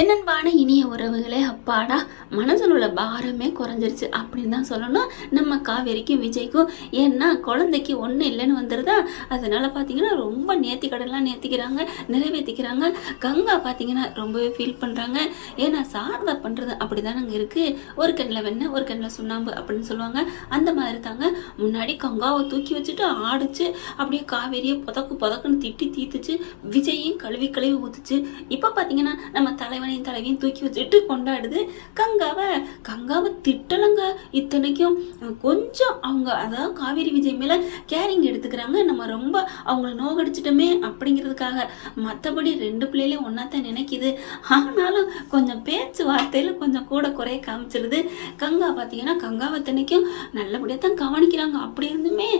என்னன்பான இனிய உறவுகளே அப்பாடா மனசில் உள்ள பாரமே குறைஞ்சிருச்சு அப்படின்னு தான் சொல்லணும். நம்ம காவேரிக்கும் விஜய்க்கும் ஏன்னா குழந்தைக்கு ஒன்றும் இல்லைன்னு வந்துருதா? அதனால் பார்த்தீங்கன்னா ரொம்ப நேர்த்தி கடன்லாம் நேர்த்திக்கிறாங்க நிறைவேற்றிக்கிறாங்க கங்கா பார்த்தீங்கன்னா ரொம்பவே ஃபீல் பண்ணுறாங்க ஏன்னா சாரதா பண்ணுறது அப்படி தானங்க இருக்குது ஒரு கண்ணில் வெண்ணெய் ஒரு கண்ணில் சுண்ணாம்பு அப்படின்னு சொல்லுவாங்க. அந்த மாதிரி தாங்க. முன்னாடி கங்காவை தூக்கி வச்சுட்டு ஆடிச்சு. அப்படியே காவேரியை புதக்கு புதக்குன்னு திட்டி தீத்துச்சு. விஜயையும் கழுவி கழுவி ஊத்துச்சு. இப்போ பார்த்தீங்கன்னா நம்ம தலைவன் தலைவனையும் தலைவியும் தூக்கி வச்சுட்டு கொண்டாடுது. கங்காவை கங்காவை திட்டலங்க. இத்தனைக்கும் கொஞ்சம் அவங்க அதாவது காவேரி விஜய் மேலே கேரிங் எடுத்துக்கிறாங்க. நம்ம ரொம்ப அவங்கள நோகடிச்சிட்டோமே அப்படிங்கிறதுக்காக. மற்றபடி ரெண்டு பிள்ளைகளையும் ஒன்றா தான் நினைக்கிது. ஆனாலும் கொஞ்சம் பேச்சு வார்த்தையில் கொஞ்சம் கூட குறைய காமிச்சிருது. கங்கா பார்த்தீங்கன்னா கங்காவை தினைக்கும் நல்லபடியாக தான் கவனிக்கிறாங்க. அப்படி இருந்துமே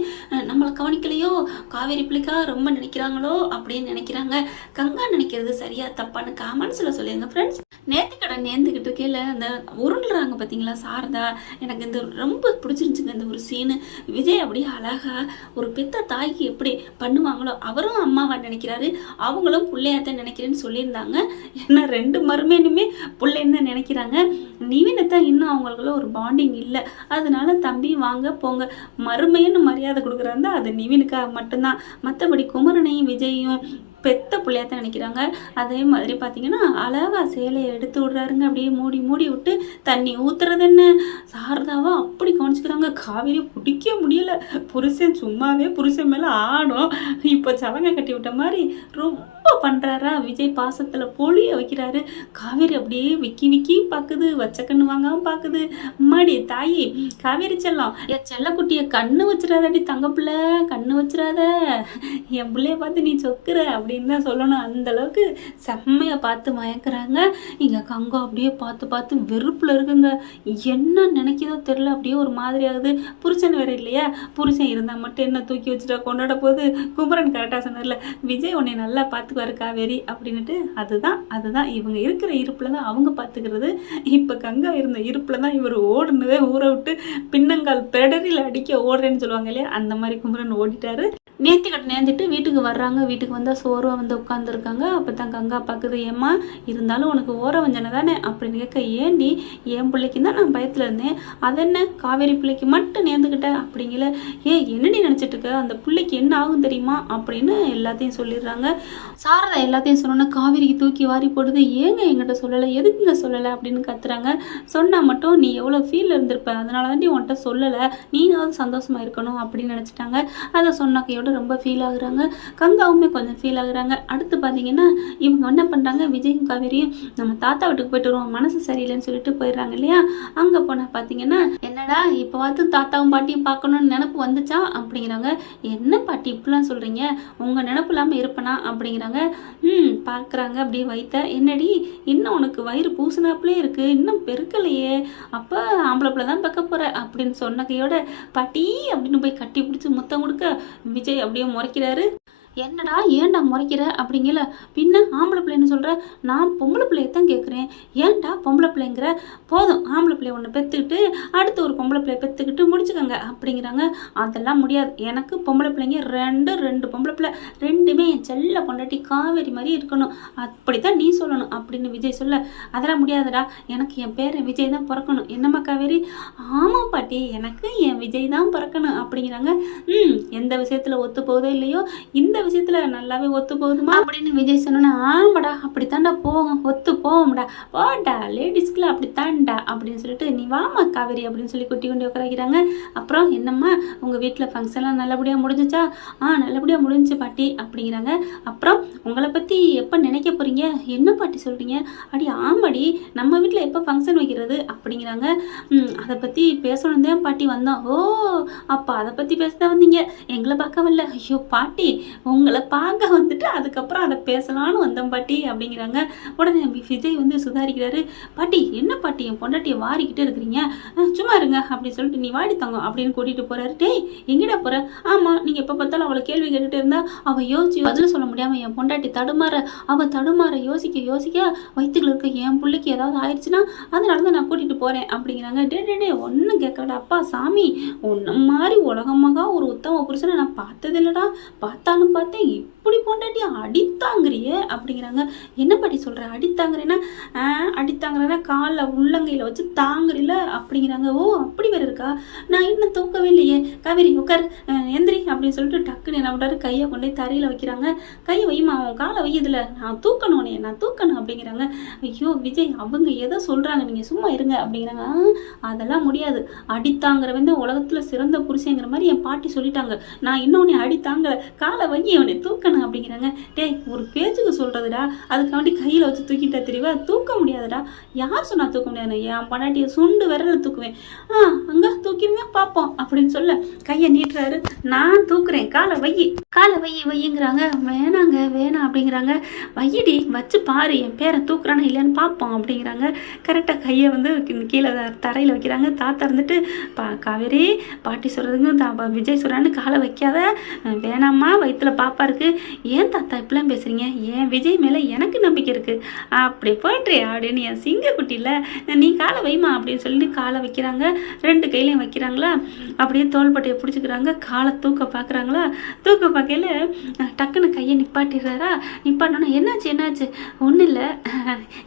நம்மளை கவனிக்கலையோ? காவேரி பிள்ளைக்காக ரொம்ப நினைக்கிறாங்களோ அப்படின்னு நினைக்கிறாங்க. கங்கா நினைக்கிறது சரியா தப்பான்னு காமெண்ட்ஸில் சொல்லிடுங்க ஃப்ரெண்ட்ஸ் நேர்த்திக்கடன் நேர்ந்துக்கிட்டு இருக்கையில் அந்த உருண்டுறாங்க பார்த்தீங்களா சாரதா எனக்கு இந்த ரொம்ப பிடிச்சிருந்துச்சுங்க இந்த ஒரு சீனு விஜய் அப்படியே அழகா ஒரு பெத்த தாய்க்கு எப்படி பண்ணுவாங்களோ அவரும் அம்மாவா நினைக்கிறாரு அவங்களும் பிள்ளையாத்தான் நினைக்கிறேன்னு சொல்லியிருந்தாங்க. ஏன்னா ரெண்டு மருமேனுமே பிள்ளைன்னு தான் நினைக்கிறாங்க. நிவினத்தான் இன்னும் அவங்களுக்குள்ள ஒரு பாண்டிங் இல்லை. அதனால தம்பி வாங்க போங்க. மருமைன்னு மரியாதை கொடுக்குறாங்க அது நிவினுக்காக மட்டும்தான். மற்றபடி குமரனையும் விஜயையும் பெத்த பிள்ளையாத்தான் நினைக்கிறாங்க. அதே மாதிரி பார்த்தீங்கன்னா அழகா சேலையை எடுத்து விடுறாருங்க. அப்படியே மூடி மூடி விட்டு தண்ணி ஊற்றுறது என்ன சாரதாவா அப்படி கவனிச்சுக்கிறாங்க. காவேரி பிடிக்க முடியல. புருஷன் சும்மாவே புருஷன் மேலே ஆடும். இப்போ சலங்கை கட்டி விட்ட மாதிரி ரொம்ப பண்ணுறாரா விஜய் பாசத்தில் பொழிய வைக்கிறாரு. காவேரி அப்படியே விக்கி விக்கி பார்க்குது வச்ச கண்ணு வாங்காமல் பார்க்குது அம்மாடி தாயி காவேரி செல்லம். என் செல்லக்குட்டியை கண்ணு வச்சிடாதடி தங்க கண்ணு வச்சிடாத என் பிள்ளைய பார்த்து நீ சொக்குற அப்படின்னு தான் சொல்லணும். அந்த அளவுக்கு செம்மையை பார்த்து மயக்கிறாங்க இங்கே கங்கம் அப்படியே பார்த்து பார்த்து வெறுப்பில் இருக்குங்க. என்ன நினைக்கிதோ தெரில அப்படியே ஒரு மாதிரி ஆகுது. புருஷன் வேற இல்லையா? புருஷன் இருந்தால் மட்டும் என்ன தூக்கி வச்சுட்டா கொண்டாட போகுது? குமரன் கரெக்டாக சொன்னார்ல. விஜய் உன்னை நல்லா பார்த்து பார்த்துக்குவாரு காவேரி அப்படின்னுட்டு அதுதான் அதுதான் இவங்க இருக்கிற இருப்பில் தான் அவங்க பார்த்துக்கிறது. இப்போ கங்கா இருந்த இருப்பில் தான் இவர் ஓடுனதே ஊரை விட்டு பின்னங்கால் பெடரில் அடிக்க ஓடுறேன்னு சொல்லுவாங்க இல்லையா? அந்த மாதிரி குமரன் ஓடிட்டாரு. நேர்த்தி கட்ட நேர்ந்துட்டு வீட்டுக்கு வர்றாங்க. வீட்டுக்கு வந்தால் சோர்வாக வந்து உட்காந்துருக்காங்க அப்போ தான் கங்கா பார்க்குது ஏம்மா இருந்தாலும் உனக்கு ஓர வஞ்சனை தானே? அப்படின்னு கேட்க ஏண்டி என் பிள்ளைக்கு தான் நான் பயத்தில் இருந்தேன். அதென்ன காவேரி பிள்ளைக்கு மட்டும் நேர்ந்துக்கிட்டேன் அப்படிங்கல ஏ என்னடி நினச்சிட்டு இருக்க? அந்த பிள்ளைக்கு என்ன ஆகும் தெரியுமா? அப்படின்னு எல்லாத்தையும் சொல்லிடுறாங்க. சாரதா எல்லாத்தையும் சொன்னோன்னே காவேரிக்கு தூக்கி வாரி போடுது. ஏங்க எங்கிட்ட சொல்லலை? எதுக்குங்க சொல்லலை? அப்படின்னு கத்துறாங்க. சொன்னால் மட்டும் நீ எவ்வளோ ஃபீல் இருந்திருப்ப? அதனால தான் உன்கிட்ட சொல்லலை. நீனாவது சந்தோஷமாக இருக்கணும் அப்படின்னு நினச்சிட்டாங்க. அதை சொன்னாக்கையோட ரொம்ப ஃபீல் ஆகுறாங்க. கங்காவுமே கொஞ்சம் ஃபீல் ஆகுறாங்க. அடுத்து பார்த்தீங்கன்னா இவங்க என்ன பண்ணுறாங்க விஜயும் காவேரியும் நம்ம தாத்தா வீட்டுக்கு போயிட்டு வருவோம். மனசு சரியில்லைன்னு சொல்லிட்டு போயிடுறாங்க இல்லையா? அங்கே போனால் பார்த்தீங்கன்னா என்னடா இப்போ பார்த்து தாத்தாவும் பாட்டியும் பார்க்கணும்னு நினப்பு வந்துச்சா? அப்படிங்கிறாங்க. என்ன பாட்டி இப்படிலாம் சொல்கிறீங்க உங்கள் நினப்பு இல்லாமல் இருப்பனா? அப்படிங்கிறாங்க. ம் பார்க்குறாங்க. அப்படியே வைத்த என்னடி இன்னும் உனக்கு வயிறு பூசினாப்புலே இருக்குது இன்னும் பெருக்கலையே. அப்போ ஆம்பளை பிள்ளை தான் பார்க்க போகிற அப்படின்னு சொன்னதையோட பாட்டி அப்படின்னு போய் கட்டி பிடிச்சி முத்தம் கொடுக்க விஜய் அப்படியே முறைக்கிறாரு. என்னடா ஏன்டா முறைக்கிற? அப்படிங்கல. பின்ன ஆம்பளை பிள்ளைன்னு சொல்கிற நான் பொம்பளை பிள்ளையை தான் கேட்குறேன் ஏன்டா பொம்பளை பிள்ளைங்கிற? போதும் ஆம்பளை பிள்ளைய ஒன்று பெற்றுக்கிட்டு அடுத்து ஒரு பொம்பளை பிள்ளைய பெற்றுக்கிட்டு முடிச்சுக்கோங்க. அப்படிங்கிறாங்க. அதெல்லாம் முடியாது. எனக்கு பொம்பளை பிள்ளைங்க ரெண்டு ரெண்டு பொம்பளை பிள்ளை. ரெண்டுமே என் செல்ல பொண்டாட்டி காவேரி மாதிரி இருக்கணும். அப்படி தான் நீ சொல்லணும் அப்படின்னு விஜய் சொல்ல. அதெல்லாம் முடியாதுடா. எனக்கு என் பேரன் விஜய் தான் பிறக்கணும். என்னம்மா காவேரி? ஆமாம் பாட்டி எனக்கு என் விஜய் தான் பிறக்கணும். அப்படிங்கிறாங்க. ம் எந்த விஷயத்தில் ஒத்து போகுதோ இல்லையோ இந்த விஷயத்துல நல்லாவே ஒத்து போகுதுமா? அப்படின்னு விஜய் சொன்னா ஆமாடா அப்படித்தான்டா போகும். ஒத்து போவோம்டா போடா லேடிஸ்க்குலாம் அப்படித்தான்டா அப்படின்னு சொல்லிட்டு நீ வாமா காவேரி அப்படின்னு சொல்லி குட்டி கொண்டு உட்காராக்கிறாங்க. அப்புறம் என்னம்மா உங்கள் வீட்டில் ஃபங்க்ஷன்லாம் நல்லபடியாக முடிஞ்சுச்சா? ஆ நல்லபடியாக முடிஞ்சுச்சு பாட்டி அப்படிங்கிறாங்க. அப்புறம் உங்களை பற்றி எப்போ நினைக்க போகிறீங்க என்ன பாட்டி சொல்கிறீங்க அடி ஆமாடி நம்ம வீட்டில் எப்போ ஃபங்க்ஷன் வைக்கிறது? அப்படிங்கிறாங்க. அதை பற்றி பேசணும் தான் பாட்டி வந்தோம். ஓ அப்போ அதை பற்றி பேச தான் வந்தீங்க. எங்களை பார்க்க வரல. ஐயோ பாட்டி உங்களை பார்க்க வந்துட்டு அதுக்கப்புறம் அதை பேசலான்னு வந்தோம் பாட்டி அப்படிங்கிறாங்க. உடனே விஜய் வந்து சுதாரிக்கிறாரு. பாட்டி என்ன பாட்டி என் பொண்டாட்டியை வாரிக்கிட்டே இருக்கிறீங்க? சும்மா இருங்க அப்படின்னு சொல்லிட்டு நீ வாடி தங்க அப்படின்னு கூட்டிகிட்டு போகிறாரு டேய் எங்கடா போகிற ஆமாம் நீங்கள் எப்போ பார்த்தாலும் அவளை கேள்வி கேட்டுட்டு இருந்தா அவள் யோசிச்சு பதில் சொல்ல முடியாமல் என் பொண்டாட்டி தடுமாற அவள் தடுமாற யோசிக்க யோசிக்க வயிற்றுல இருக்க என் பிள்ளைக்கு ஏதாவது ஆயிடுச்சுன்னா அதனால தான் நான் கூட்டிகிட்டு போகிறேன் அப்படிங்கிறாங்க. டே டே டே ஒன்றும் கேட்கலடா அப்பா சாமி. உன்ன மாதிரி உலகமாக ஒரு உத்தம புருஷனை நான் பார்த்ததில்லடா. பார்த்தாலும் uma TI. இப்படி பொண்டாட்டி அடித்தாங்கிறியே அப்படிங்கிறாங்க. என்ன பாட்டி சொல்கிற அடித்தாங்கிறேன்னா "ஆ, அடித்தாங்கிறேன்னா காலில் உள்ளங்கையில் வச்சு தாங்குறில அப்படிங்கிறாங்க. ஓ அப்படி வேறு இருக்கா? நான் இன்னும் தூக்கவே இல்லையே. காவேரி உட்கார் எந்திரி அப்படின்னு சொல்லிட்டு டக்குன்னு என்ன பண்ணுறாரு கையை கொண்டு போய் தரையில் வைக்கிறாங்க. கையை வையுமா? அவன் காலை வையதில் நான் தூக்கணும் உன்னைய. நான் தூக்கணும் அப்படிங்கிறாங்க. ஐயோ விஜய் அவங்க எதை சொல்கிறாங்க நீங்கள் சும்மா இருங்க அப்படிங்கிறாங்க. "ஆ, அதெல்லாம் முடியாது. அடித்தாங்கிறவன் தான் உலகத்தில் சிறந்த புருஷங்கிற மாதிரி என் பாட்டி சொல்லிட்டாங்க. நான் இன்னும் அடித்தாங்க காலை வையி உன்னை தூக்கணும். அப்படிங்கிறாங்க. டேய் ஒரு பேச்சுக்கு சொல்கிறதுடா அதுக்காண்டி கையில் வச்சு தூக்கிட்டா தெரியவா தூக்க முடியாதுடா. யார் சொன்னா தூக்க முடியாது என் பண்டாட்டியை சுண்டு விரல தூக்குவேன். ஆ அங்கே தூக்கிருங்க பார்ப்போம் அப்படின்னு சொல்ல கையை நீட்டுறாரு. நான் தூக்குறேன். காலை வையி காலை வையி வையுங்கிறாங்க. வேணாங்க வேணாம் அப்படிங்கிறாங்க. வையடி வச்சு பாரு என் பேரை தூக்குறானா இல்லைன்னு பார்ப்போம் அப்படிங்கிறாங்க. கரெக்டாக கையை வந்து கீழே தரையில் வைக்கிறாங்க. தாத்தா இருந்துட்டு பா காவேரி பாட்டி சொல்கிறதுங்க தா ப- விஜய் சொல்கிறான்னு காலை வைக்காத வேணாம்மா வயிற்றுல பாப்பா இருக்குது ஏன் தாத்தா இப்படிலாம் பேசுகிறீங்க ஏன் விஜய் மேலே எனக்கு நம்பிக்கை இருக்குது அப்படி போய்ட்ரு அப்படின்னு என் சிங்கக்குட்டியில் நீ காலை வைமா அப்படின்னு சொல்லி காலை வைக்கிறாங்க. ரெண்டு கையிலையும் வைக்கிறாங்களா? அப்படியே தோள்பட்டையை பிடிச்சிக்கிறாங்க. காலை தூக்க பார்க்குறாங்களா? தூக்க பார்க்கையில டக்குன்னு கையை நிப்பாட்டிடுறாரா? நிப்பாட்டினோன்னா என்னாச்சு என்னாச்சு? ஒன்றும் இல்லை.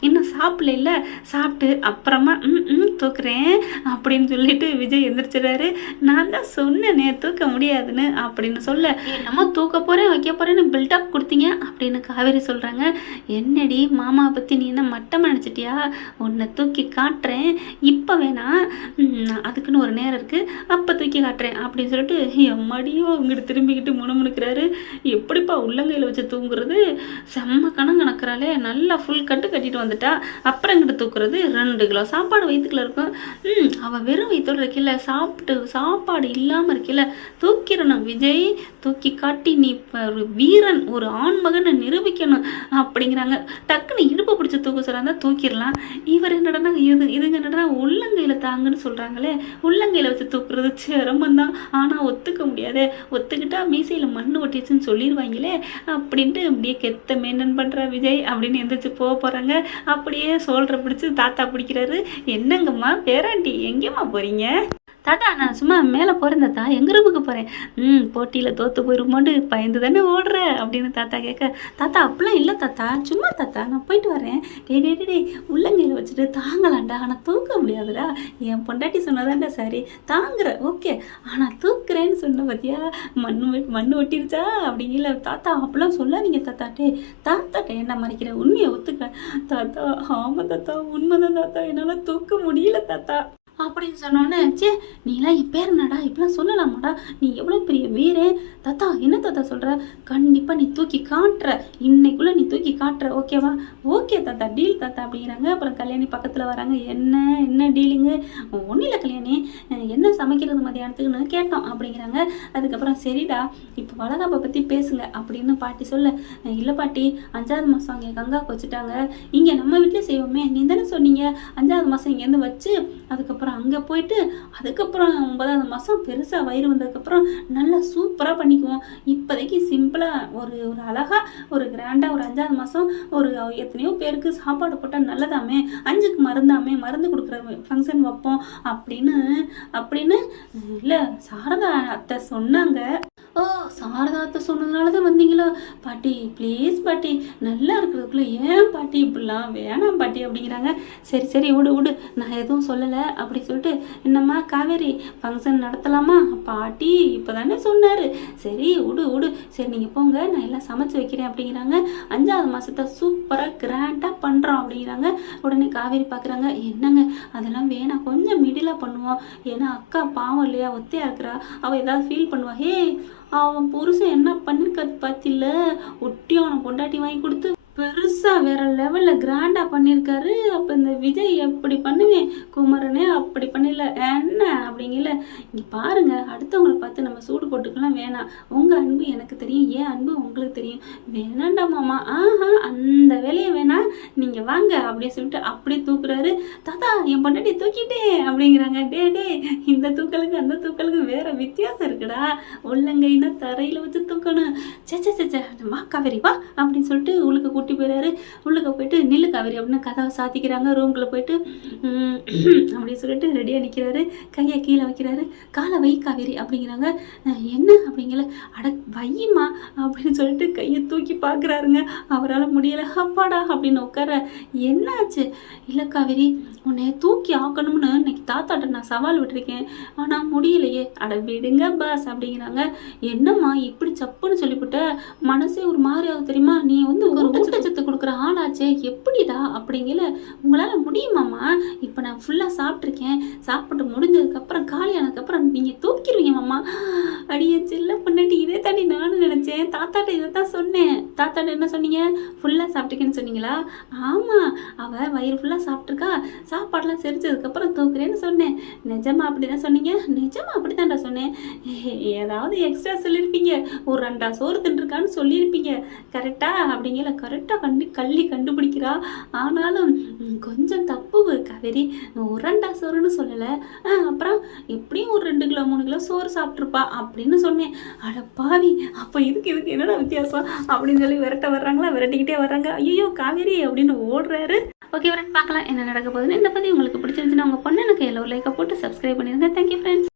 இன்னும் சாப்பிடல இல்லை. சாப்பிட்டு அப்புறமா ம் ம் தூக்குறேன் அப்படின்னு சொல்லிட்டு விஜய் எந்திரிச்சிடுறாரு. நான் தான் சொன்னேனே தூக்க முடியாதுன்னு அப்படின்னு சொல்ல நம்ம தூக்க போகிறேன் வைக்க போகிறேன்னு பில்டப் கொடுத்தீங்க அப்படின்னு காவேரி சொல்கிறாங்க என்னடி மாமாவை பற்றி நீ என்ன மட்டம் நினச்சிட்டியா? உன்னை தூக்கி காட்டுறேன். இப்போ வேணா அதுக்குன்னு ஒரு நேரம் இருக்குது அப்போ தூக்கி காட்டுறேன் அப்படின்னு சொல்லிட்டு எம்மாடியோ இங்கிட்டு திரும்பிக்கிட்டு முணுமுணுக்கிறாரு. எப்படிப்பா உள்ளங்கையில் வச்சு தூங்குறது? செம்ம கணம் கணக்குறாளே. நல்லா ஃபுல் கட்டு கட்டிட்டு வந்துட்டா. அப்புறம் இங்கிட்ட தூக்குறது? ரெண்டு கிலோ சாப்பாடு வயிற்றுக்குள்ள இருக்கும். ம் அவள் வெறும் வயிற்றோடு இருக்கில்ல சாப்பிட்டு சாப்பாடு இல்லாமல் இருக்கில்ல தூக்கிடணும். விஜய் தூக்கி காட்டி நீ வீர ஒரு வீரன் ஒரு ஆண்மகனை நிரூபிக்கணும் அப்படிங்கிறாங்க. டக்குன்னு இடுப்பு பிடிச்சி தூக்க சொல்கிறாங்க தூக்கிடலாம். இவர் என்னடனா இது இதுங்க என்னடனா உள்ளங்கையில் தாங்குன்னு சொல்கிறாங்களே உள்ளங்கையில் வச்சு தூக்குறது சிரமம்தான். ஆனால் ஒத்துக்க முடியாதே. ஒத்துக்கிட்டா மீசையில் மண் ஒட்டிச்சுன்னு சொல்லிடுவாங்களே. அப்படின்ட்டு அப்படியே கெத்த மெயின்டைன் பண்ணுறா விஜய். அப்படின்னு எந்திரிச்சு போக போகிறாங்க அப்படியே சோல்டரை பிடிச்சி தாத்தா பிடிக்கிறாரு. என்னங்கம்மா பேராண்டி எங்கேம்மா போகிறீங்க தாத்தா நான் சும்மா மேலே போகிறேன் தாத்தா. எங்கள் ரூமுக்கு போகிறேன் ம் போட்டியில் தோற்று போயிருமோண்டு பயந்து தானே ஓடுற அப்படின்னு தாத்தா கேட்க. தாத்தா அப்படிலாம் இல்லை தாத்தா. சும்மா தாத்தா நான் போயிட்டு வரேன் டே டே டே, உள்ளங்கையில் வச்சுட்டு தாங்கலாம்டா. ஆனால் தூக்க முடியாதுடா. என் பொண்டாட்டி சொன்னதாண்டா சரி. தாங்குற ஓகே. ஆனால் தூக்குறேன்னு சொன்ன பார்த்தியா மண் மண் ஒட்டிருச்சா? அப்படிங்கல தாத்தா அப்படிலாம் சொல்லாதீங்க தாத்தா. டே தாத்தாட்ட என்ன மறைக்கிற? உண்மையை ஒத்துக்க. தாத்தா ஆமாம் தாத்தா உண்மைதான் தாத்தா. என்னால் தூக்க முடியல தாத்தா. அப்படின்னு சொன்னோன்னே சே நீலாம் என் பேர் என்னடா இப்படிலாம் சொல்லலாமாடா? நீ எவ்வளோ பெரிய வீரே? தாத்தா என்ன தாத்தா சொல்கிற கண்டிப்பாக நீ தூக்கி காட்டுற. இன்னைக்குள்ளே நீ தூக்கி காட்டுற ஓகேவா ஓகே தாத்தா டீல் தாத்தா அப்படிங்கிறாங்க. அப்புறம் கல்யாணி பக்கத்தில் வராங்க. என்ன என்ன டீலிங்கு ஒன்றும் இல்லை கல்யாணி. என்ன சமைக்கிறது மதியானத்துக்குன்னு கேட்டோம் அப்படிங்கிறாங்க. அதுக்கப்புறம் சரிடா இப்போ வளகாப்பை பற்றி பேசுங்க அப்படின்னு பாட்டி சொல்ல. இல்லை பாட்டி அஞ்சாவது மாதம் அங்கே கங்கா வச்சுட்டாங்க இங்கே நம்ம வீட்டிலே செய்வோமே. நீ தானே சொன்னீங்க அஞ்சாவது மாதம் இங்கேருந்து வச்சு அதுக்கப்புறம் அங்கே போயிட்டு அதுக்கப்புறம் ஒன்பதாவது மாதம் பெருசாக வயிறு வந்ததுக்கப்புறம் நல்லா சூப்பராக பண்ணிக்குவோம். இப்போதைக்கு சிம்பிளாக ஒரு ஒரு அழகாக ஒரு கிராண்டாக ஒரு அஞ்சாவது மாதம் ஒரு எத்தனையோ பேருக்கு சாப்பாடு போட்டால் நல்லதாமே அஞ்சுக்கு மருந்தாமே மருந்து கொடுக்குற ஃபங்க்ஷன் வைப்போம் அப்படின்னு அப்படின்னு இல்லை சாரதா அத்தை சொன்னாங்க. ஓ சாரதாத்தை சொன்னதுனால தான் வந்தீங்களா? பாட்டி ப்ளீஸ் பாட்டி நல்லா இருக்கிறதுக்குள்ள ஏன் பாட்டி இப்படிலாம் வேணாம் பாட்டி அப்படிங்கிறாங்க. சரி சரி விடு விடு நான் எதுவும் சொல்லலை அப்படி சொல்லிட்டு என்னம்மா காவேரி ஃபங்க்ஷன் நடத்தலாமா? பாட்டி இப்போ தானே சொன்னார். சரி விடு விடு சரி நீங்கள் போங்க நான் எல்லாம் சமைச்சு வைக்கிறேன் அப்படிங்கிறாங்க. அஞ்சாவது மாதத்தை சூப்பராக கிராண்டாக பண்ணுறோம் அப்படிங்கிறாங்க. உடனே காவேரி பார்க்குறாங்க என்னங்க அதெல்லாம் வேணாம் கொஞ்சம் மிடிலாக பண்ணுவோம். ஏன்னா அக்கா பாவம் இல்லையா ஒத்தையாக இருக்கிறா. அவள் ஏதாவது ஃபீல் பண்ணுவா. ஹே அவன் புருஷன் என்ன பண்ணிருக்காது பார்த்தில்ல அவனை பொண்டாட்டி வாங்கி கொடுத்து பெருசாக வேற லெவலில் கிராண்டாக பண்ணியிருக்காரு அப்போ இந்த விஜய் எப்படி பண்ணுவேன் குமரனே அப்படி பண்ணல. என்ன அப்படிங்கல இங்கே பாருங்க அடுத்தவங்களை பார்த்து நம்ம சூடு போட்டுக்கலாம் வேணாம். உங்கள் அன்பு எனக்கு தெரியும் ஏன் அன்பு உங்களுக்கு தெரியும். வேணாண்டா மாமா. ஆஹா அந்த வேலையை வேணாம் நீங்கள் வாங்க அப்படின்னு சொல்லிட்டு அப்படியே தூக்குறாரு. தாத்தா என் பொண்டாட்டி தூக்கிட்டே அப்படிங்கிறாங்க. டே டே இந்த தூக்கலுக்கு அந்த தூக்கலுக்கு வேற வித்தியாசம் இருக்குடா. உள்ளங்கைன்னா தரையில் வச்சு தூக்கணும். சே சே வா காவேரி வா அப்படின்னு சொல்லிட்டு உங்களுக்கு கூட்டி போயிறாரு. உள்ளுக்க போயிட்டு நில்லு காவேரி அப்படின்னு கதவை சாத்திக்கிறாங்க. ரூம்குள்ளே போயிட்டு அப்படின்னு சொல்லிட்டு ரெடியாக நிற்கிறாரு கையை கீழே வைக்கிறாரு. காலை வை காவேரி அப்படிங்கிறாங்க. என்ன? அப்படிங்கல. அட வையுமா அப்படின்னு சொல்லிட்டு கையை தூக்கி பார்க்குறாருங்க அவரால் முடியலை. அப்பாடா அப்படின்னு உட்கார என்னாச்சு? இல்லை காவேரி உன்னை தூக்கி ஆக்கணும்னு இன்னைக்கு தாத்தாட்ட நான் சவால் விட்டுருக்கேன். ஆனால் முடியலையே. அட விடுங்க பாஸ் அப்படிங்கிறாங்க. என்னம்மா இப்படி சப்புன்னு சொல்லிவிட்ட மனசே ஒரு மாதிரி ஆகும் தெரியுமா? நீ வந்து ஒரு ஊட்டச்சத்து கொடுக்குற ஆளாச்சே எப்படிடா அப்படிங்கல உங்களால் முடியுமாம்மா? இப்போ நான் ஃபுல்லாக சாப்பிட்ருக்கேன் சாப்பிட்டு முடிஞ்சதுக்கப்புறம் காலியானதுக்கப்புறம் நீங்கள் தூக்கிடுவீங்கம்மா அடியே சில்ல பொண்ணாட்டி இதே தாண்டி நானும் நினச்சேன். தாத்தாட்ட இதை தான் சொன்னேன். தாத்தாட்ட என்ன சொன்னீங்க? ஃபுல்லாக சாப்பிட்டுக்கேன்னு சொன்னீங்களா? ஆமாம் அவள் வயிறு ஃபுல்லாக சாப்பிட்ருக்கா சாப்பாடெலாம் செரிச்சதுக்கப்புறம் தூக்குறேன்னு சொன்னேன். நிஜமா அப்படி தான் சொன்னீங்க? நிஜமா அப்படி தான்டா சொன்னேன். ஏதாவது எக்ஸ்ட்ரா சொல்லியிருப்பீங்க ஒரு ரெண்டா சோறு தின்றுருக்கான்னு சொல்லியிருப்பீங்க கரெக்டாக அப்படிங்கல கரெக்டாக கண்டு கள்ளி கண்டுபிடிக்கிறா. ஆனாலும் கொஞ்சம் தப்பு காவேரி. உரண்டா சோறுன்னு சொல்லலை. அப்புறம் எப்படியும் ஒரு ரெண்டு கிலோ மூணு கிலோ சோறு சாப்பிட்ருப்பா அப்படின்னு சொன்னேன். அட பாவி அப்போ இதுக்கு இதுக்கு என்னடா வித்தியாசம்? அப்படின்னு சொல்லி விரட்ட வர்றாங்களா? விரட்டிக்கிட்டே வர்றாங்க. ஐயோ காவேரி அப்படின்னு ஓடுறாரு. ஓகே ஃப்ரெண்ட் பார்க்கலாம் என்ன நடக்க போகுதுன்னு. இந்த பற்றி உங்களுக்கு பிடிச்சிருந்துச்சுன்னா உங்கள் பொண்ணு எனக்கு எல்லோ லைக்கை போட்டு சப்ஸ்கிரைப் பண்ணிடுங்க தேங்க்யூ ஃப்ரெண்ட்ஸ்